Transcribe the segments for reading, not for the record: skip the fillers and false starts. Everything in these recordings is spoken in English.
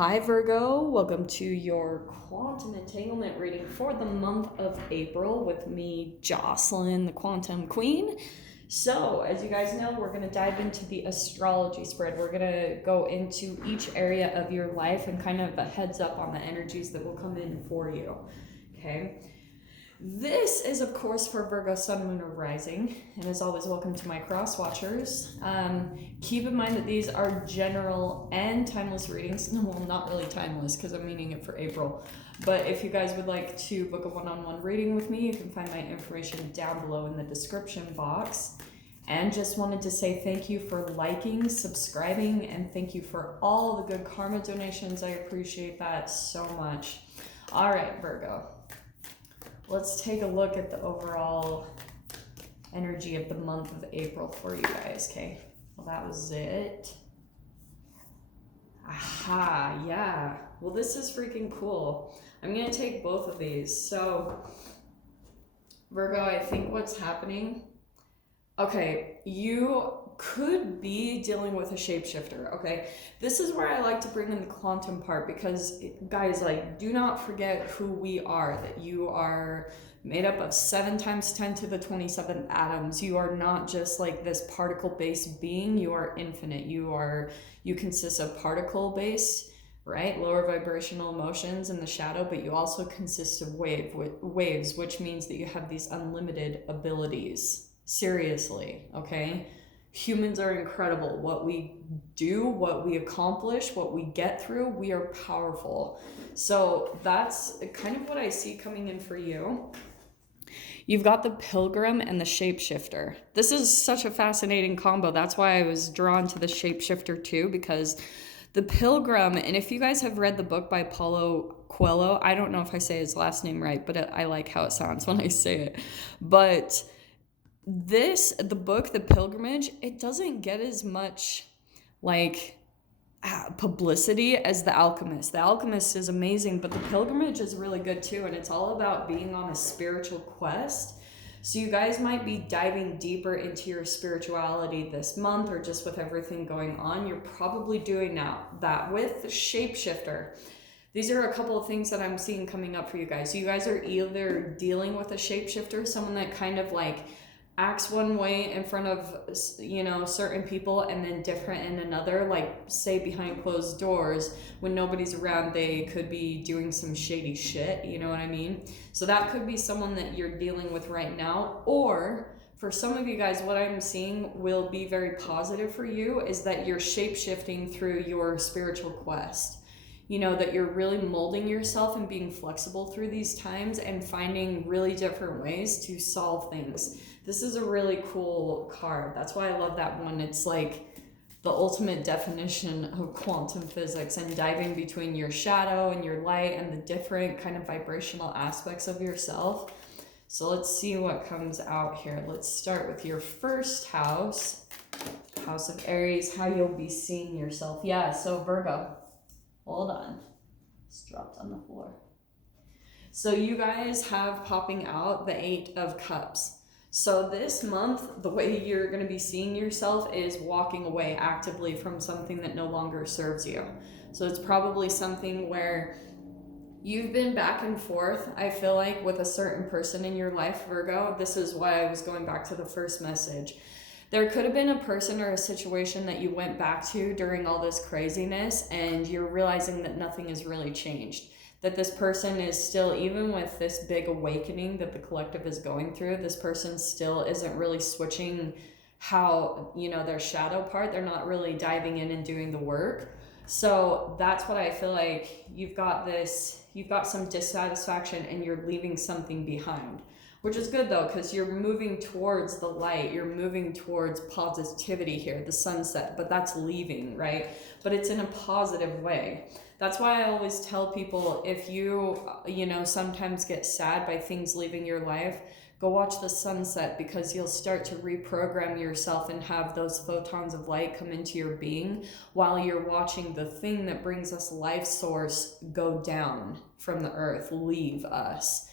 Hi Virgo, welcome to your quantum entanglement reading for the month of April with me, Jocelyn, the Quantum Queen. So, as you guys know, we're going to dive into the astrology spread. We're going to go into each area of your life and kind of a heads up on the energies that will come in for you. Okay. This is, of course, for Virgo, Sun, Moon, or Rising, and as always, welcome to my cross watchers. Keep in mind that these are general and timeless readings. No, well, not really timeless because I'm meaning it for April. But if you guys would like to book a one-on-one reading with me, you can find my information down below in the description box. And just wanted to say thank you for liking, subscribing, and thank you for all the good karma donations. I appreciate that so much. All right, Virgo. Let's take a look at the overall energy of the month of April for you guys, okay? Well, that was it. Aha, yeah. Well, this is freaking cool. I'm going to take both of these. So, Virgo, I think what's happening... Okay, you could be dealing with a shapeshifter, okay? This is where I like to bring in the quantum part because, guys, like, do not forget who we are, that you are made up of 7 times 10 to the 27th atoms. You are not just like this particle-based being, you are infinite. You consist of particle-based, right? Lower vibrational emotions in the shadow, but you also consist of waves, which means that you have these unlimited abilities. Seriously, okay? Humans are incredible. What we do, what we accomplish, what we get through, we are powerful. So that's kind of what I see coming in for you. You've got the Pilgrim and the Shapeshifter. This is such a fascinating combo. That's why I was drawn to the Shapeshifter too, because the Pilgrim, and if you guys have read the book by Paulo Coelho, I don't know if I say his last name right, but I like how it sounds when I say it. But the book, The Pilgrimage, it doesn't get as much like publicity as The Alchemist. The Alchemist is amazing, but The Pilgrimage is really good too, and it's all about being on a spiritual quest. So you guys might be diving deeper into your spirituality this month, or just with everything going on. You're probably doing that with the Shapeshifter. These are a couple of things that I'm seeing coming up for you guys. You guys are either dealing with a shapeshifter, someone that kind of like acts one way in front of, you know, certain people and then different in another, like say behind closed doors when nobody's around, they could be doing some shady shit, you know what I mean? So that could be someone that you're dealing with right now. Or for some of you guys, what I'm seeing will be very positive for you is that you're shape-shifting through your spiritual quest. You know, that you're really molding yourself and being flexible through these times and finding really different ways to solve things. This is a really cool card. That's why I love that one. It's like the ultimate definition of quantum physics and diving between your shadow and your light and the different kind of vibrational aspects of yourself. So let's see what comes out here. Let's start with your first house, House of Aries, how you'll be seeing yourself. Yeah, so Virgo. Hold on. It's dropped on the floor. So you guys have popping out the 8 of Cups. So this month, the way you're going to be seeing yourself is walking away actively from something that no longer serves you. So it's probably something where you've been back and forth, I feel like, with a certain person in your life, Virgo. This is why I was going back to the first message. There could have been a person or a situation that you went back to during all this craziness and you're realizing that nothing has really changed. That this person is still, even with this big awakening that the collective is going through, this person still isn't really switching how, you know, their shadow part. They're not really diving in and doing the work. So that's what I feel like. You've got some dissatisfaction and you're leaving something behind. Which is good though, because you're moving towards the light, you're moving towards positivity here, the sunset, but that's leaving, right? But it's in a positive way. That's why I always tell people, if you know, sometimes get sad by things leaving your life, go watch the sunset, because you'll start to reprogram yourself and have those photons of light come into your being while you're watching the thing that brings us life source go down from the earth, leave us.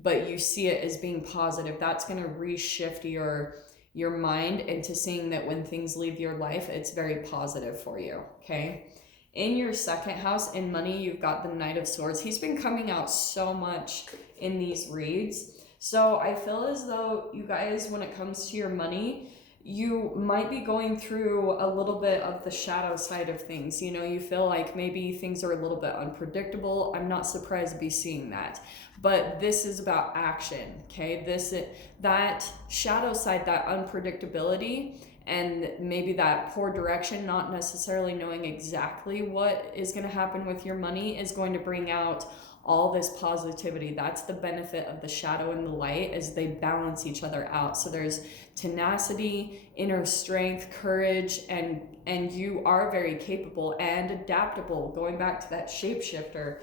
But you see it as being positive. That's going to reshift your mind into seeing that when things leave your life, it's very positive for you, okay? In your second house, in money, you've got the Knight of Swords. He's been coming out so much in these reads. So I feel as though you guys, when it comes to your money, you might be going through a little bit of the shadow side of things. You know, you feel like maybe things are a little bit unpredictable. I'm not surprised to be seeing that. But this is about action, okay? That shadow side, that unpredictability, and maybe that poor direction, not necessarily knowing exactly what is going to happen with your money, is going to bring out all this positivity. That's the benefit of the shadow and the light, as they balance each other out. So there's tenacity, inner strength, courage, and you are very capable and adaptable. Going back to that shapeshifter,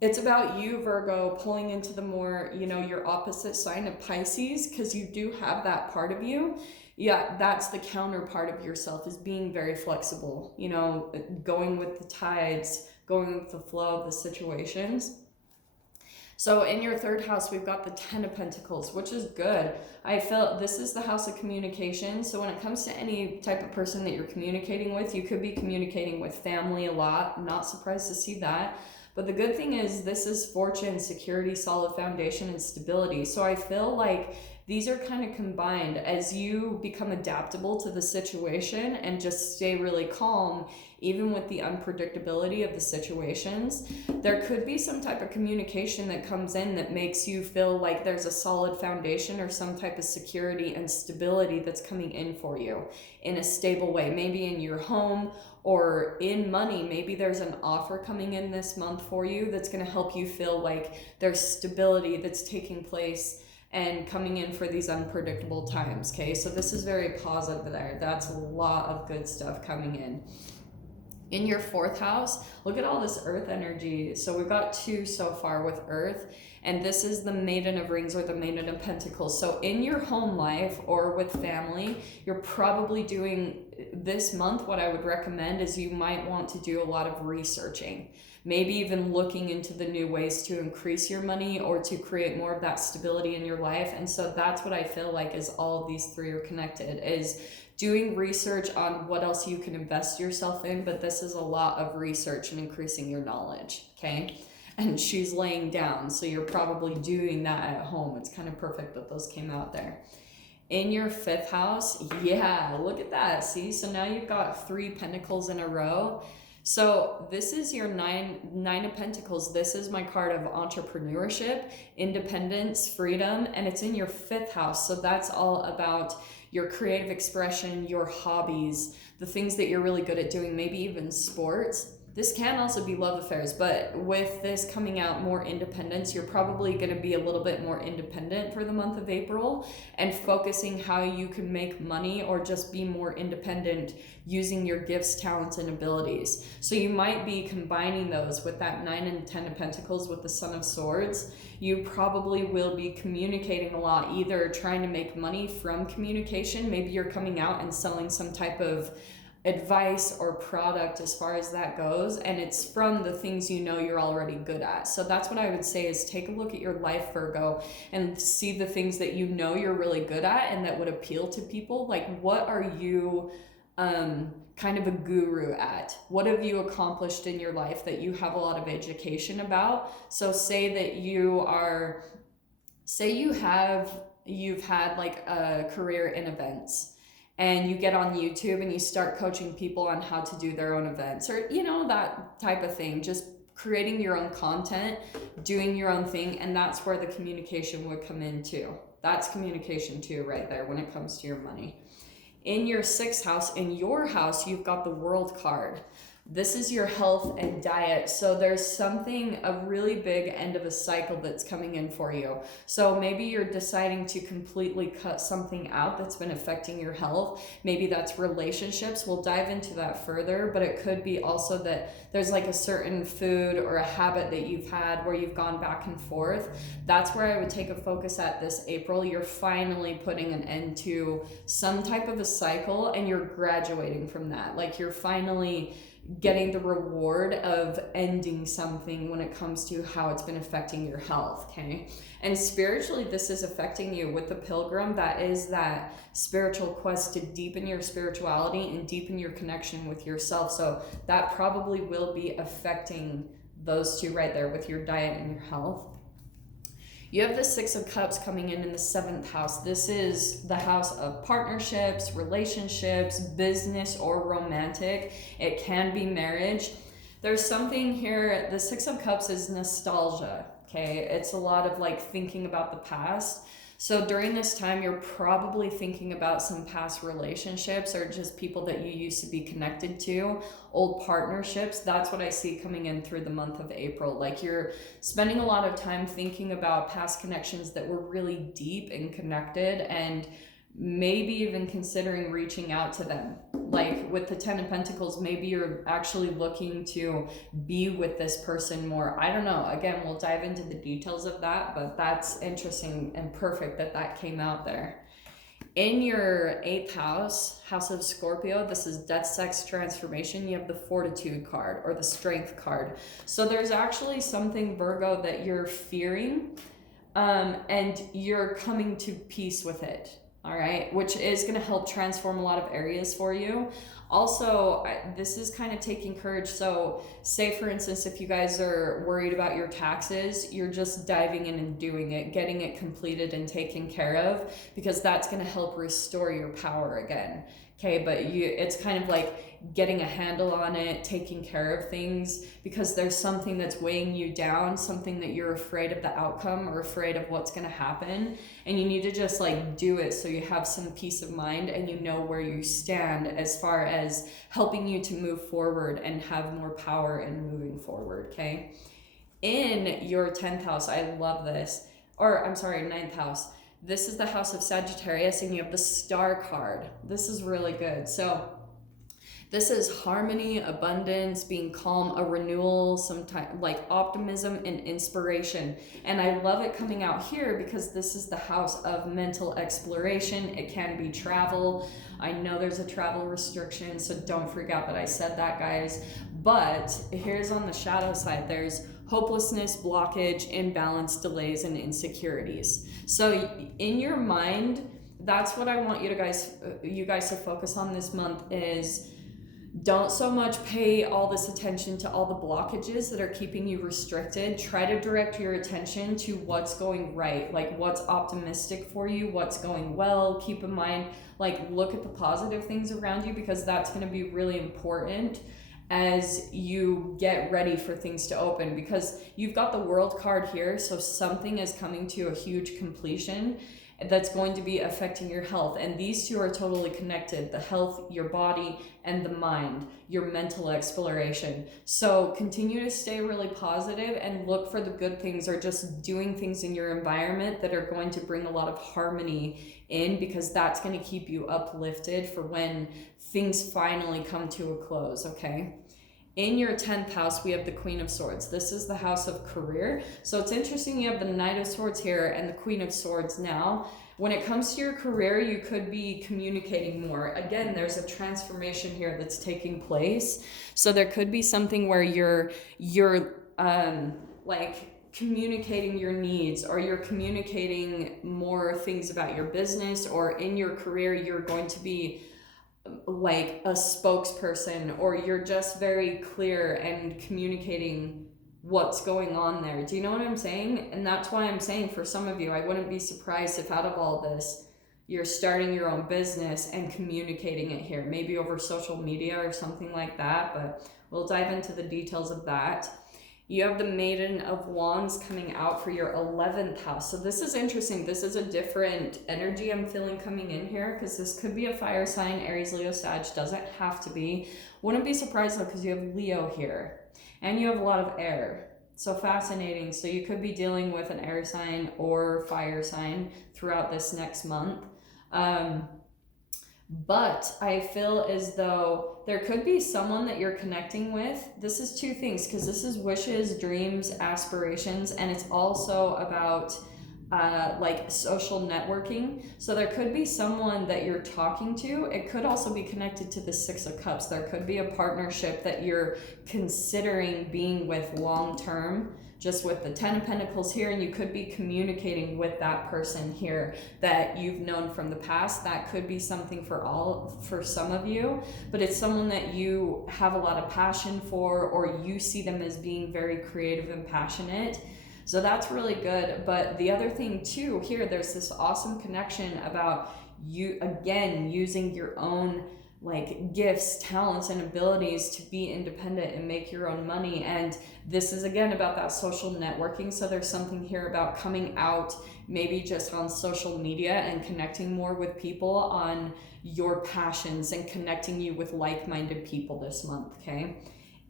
it's about you, Virgo, pulling into the more, you know, your opposite sign of Pisces, because you do have that part of you. Yeah, that's the counterpart of yourself, is being very flexible, you know, going with the tides, going with the flow of the situations. So in your third house, we've got the Ten of Pentacles, which is good. I feel this is the house of communication. So when it comes to any type of person that you're communicating with, you could be communicating with family a lot. Not surprised to see that. But the good thing is this is fortune, security, solid foundation, and stability. So I feel like these are kind of combined as you become adaptable to the situation and just stay really calm, even with the unpredictability of the situations. There could be some type of communication that comes in that makes you feel like there's a solid foundation or some type of security and stability that's coming in for you in a stable way. Maybe in your home or in money. Maybe there's an offer coming in this month for you that's going to help you feel like there's stability that's taking place and coming in for these unpredictable times, okay? So this is very positive there. That's a lot of good stuff coming in. In your fourth house, look at all this earth energy. So we've got 2 so far with earth, and this is the Maiden of Rings or the Maiden of Pentacles. So in your home life or with family, you're probably doing this month, what I would recommend is you might want to do a lot of researching. Maybe even looking into the new ways to increase your money or to create more of that stability in your life. And so that's what I feel like is all of these 3 are connected, is doing research on what else you can invest yourself in. But this is a lot of research and increasing your knowledge, okay? And she's laying down, so you're probably doing that at home. It's kind of perfect that those came out there. In your fifth house, yeah, look at that. See, so now you've got 3 pentacles in a row. So this is your nine of Pentacles. This is my card of entrepreneurship, independence, freedom, and it's in your fifth house. So that's all about your creative expression, your hobbies, the things that you're really good at doing, maybe even sports. This can also be love affairs, but with this coming out more independence, you're probably going to be a little bit more independent for the month of April and focusing how you can make money or just be more independent using your gifts, talents, and abilities. So you might be combining those with that 9 and 10 of Pentacles with the Son of Swords. You probably will be communicating a lot, either trying to make money from communication. Maybe you're coming out and selling some type of advice or product as far as that goes, and it's from the things you know you're already good at. So that's what I would say, is take a look at your life, Virgo, and see the things that you know you're really good at and that would appeal to people. Like, what are you kind of a guru at? What have you accomplished in your life that you have a lot of education about? So say that you've had like a career in events, and you get on YouTube and you start coaching people on how to do their own events, or, you know, that type of thing. Just creating your own content, doing your own thing. And that's where the communication would come in too. That's communication too, right there, when it comes to your money. In your sixth house, in your house, you've got the World card. This is your health and diet. So there's something, a really big end of a cycle that's coming in for you. So maybe you're deciding to completely cut something out that's been affecting your health. Maybe that's relationships. We'll dive into that further, but it could be also that there's like a certain food or a habit that you've had where you've gone back and forth. That's where I would take a focus at this April. You're finally putting an end to some type of a cycle and you're graduating from that. Like, you're finally getting the reward of ending something when it comes to how it's been affecting your health, okay? And spiritually, this is affecting you with the pilgrim. That is that spiritual quest to deepen your spirituality and deepen your connection with yourself. So that probably will be affecting those two right there with your diet and your health. You have the Six of Cups coming in the 7th house. This is the house of partnerships, relationships, business, or romantic. It can be marriage. There's something here, the Six of Cups is nostalgia, okay? It's a lot of like thinking about the past. So during this time, you're probably thinking about some past relationships or just people that you used to be connected to, old partnerships. That's what I see coming in through the month of April. Like you're spending a lot of time thinking about past connections that were really deep and connected, and maybe even considering reaching out to them. Like with the 10 of Pentacles, maybe you're actually looking to be with this person more. I don't know. Again, we'll dive into the details of that, but that's interesting and perfect that that came out there. In your 8th house, house of Scorpio, this is death, sex, transformation. You have the Fortitude card or the Strength card. So there's actually something, Virgo, that you're fearing, and you're coming to peace with it. All right, which is going to help transform a lot of areas for you. Also, this is kind of taking courage. So say, for instance, if you guys are worried about your taxes, you're just diving in and doing it, getting it completed and taken care of, because that's going to help restore your power again. Okay, but it's kind of like getting a handle on it, taking care of things, because there's something that's weighing you down, something that you're afraid of the outcome or afraid of what's going to happen, and you need to just like do it so you have some peace of mind and you know where you stand as far as helping you to move forward and have more power in moving forward, okay? In your 10th house, I love this, or I'm sorry, 9th house. This is the house of Sagittarius, and you have the Star card. This is really good. So this is harmony, abundance, being calm, a renewal, sometimes like optimism and inspiration. And I love it coming out here because this is the house of mental exploration. It can be travel. I know there's a travel restriction, so don't freak out that I said that, guys. But here's on the shadow side, there's hopelessness, blockage, imbalance, delays, and insecurities. So in your mind, that's what I want you guys to focus on this month is don't so much pay all this attention to all the blockages that are keeping you restricted. Try to direct your attention to what's going right, like what's optimistic for you, what's going well. Keep in mind, like look at the positive things around you, because that's going to be really important as you get ready for things to open, because you've got the World card here, so something is coming to a huge completion that's going to be affecting your health, and these two are totally connected: the health, your body, and the mind, your mental exploration. So continue to stay really positive and look for the good things, or just doing things in your environment that are going to bring a lot of harmony in, because that's going to keep you uplifted for when things finally come to a close, okay? In your 10th house, we have the Queen of Swords. This is the house of career. So it's interesting, you have the Knight of Swords here and the Queen of Swords now. When it comes to your career, you could be communicating more. Again, there's a transformation here that's taking place. So there could be something where you're like communicating your needs, or you're communicating more things about your business, or in your career, you're going to be like a spokesperson, or you're just very clear and communicating what's going on there. Do you know what I'm saying? And that's why I'm saying for some of you, I wouldn't be surprised if out of all this, you're starting your own business and communicating it here, maybe over social media or something like that, but we'll dive into the details of that. You have the Maiden of Wands coming out for your 11th house. So this is interesting. This is a different energy I'm feeling coming in here, because this could be a fire sign, Aries, Leo, Sag, doesn't have to be. Wouldn't be surprised though, because you have Leo here and you have a lot of air. So fascinating. So you could be dealing with an air sign or fire sign throughout this next month. But I feel as though there could be someone that you're connecting with. This is two things, because this is wishes, dreams, aspirations, and it's also about like social networking. So there could be someone that you're talking to. It could also be connected to the Six of Cups. There could be a partnership that you're considering being with long term, just with the Ten of Pentacles here, and you could be communicating with that person here that you've known from the past. That could be something for some of you, but it's someone that you have a lot of passion for, or you see them as being very creative and passionate. So that's really good. But the other thing too, here, there's this awesome connection about you, again, using your own like gifts, talents, and abilities to be independent and make your own money. And this is again about that social networking. So there's something here about coming out, maybe just on social media, and connecting more with people on your passions and connecting you with like-minded people this month, okay?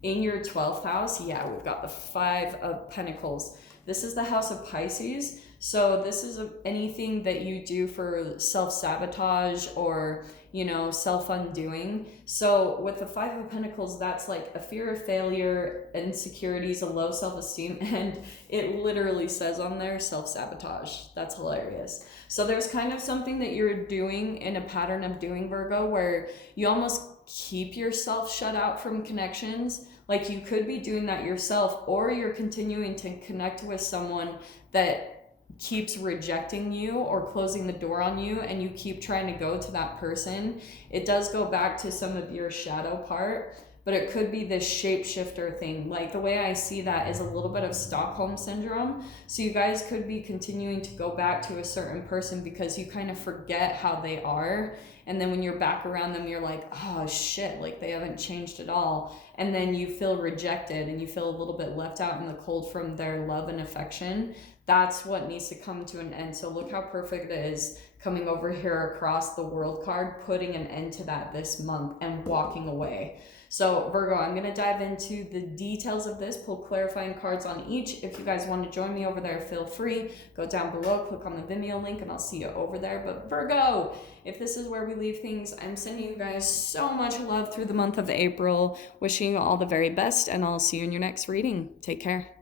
In your 12th house, yeah, we've got the Five of Pentacles. This is the house of Pisces. So this is anything that you do for self-sabotage or, you know, self-undoing. So with the Five of Pentacles, that's like a fear of failure, insecurities, a low self-esteem, and it literally says on there self-sabotage. That's hilarious. So there's kind of something that you're doing in a pattern of doing, Virgo, where you almost keep yourself shut out from connections. Like you could be doing that yourself, or you're continuing to connect with someone that keeps rejecting you or closing the door on you, and you keep trying to go to that person. It does go back to some of your shadow part, but it could be this shapeshifter thing. Like the way I see that is a little bit of Stockholm syndrome. So you guys could be continuing to go back to a certain person because you kind of forget how they are. And then when you're back around them, you're like, oh shit, like they haven't changed at all. And then you feel rejected and you feel a little bit left out in the cold from their love and affection. That's what needs to come to an end. So look how perfect it is coming over here across the World card, putting an end to that this month and walking away. So Virgo, I'm going to dive into the details of this, pull clarifying cards on each. If you guys want to join me over there, feel free. Go down below, click on the Vimeo link, and I'll see you over there. But Virgo, if this is where we leave things, I'm sending you guys so much love through the month of April. Wishing you all the very best, and I'll see you in your next reading. Take care.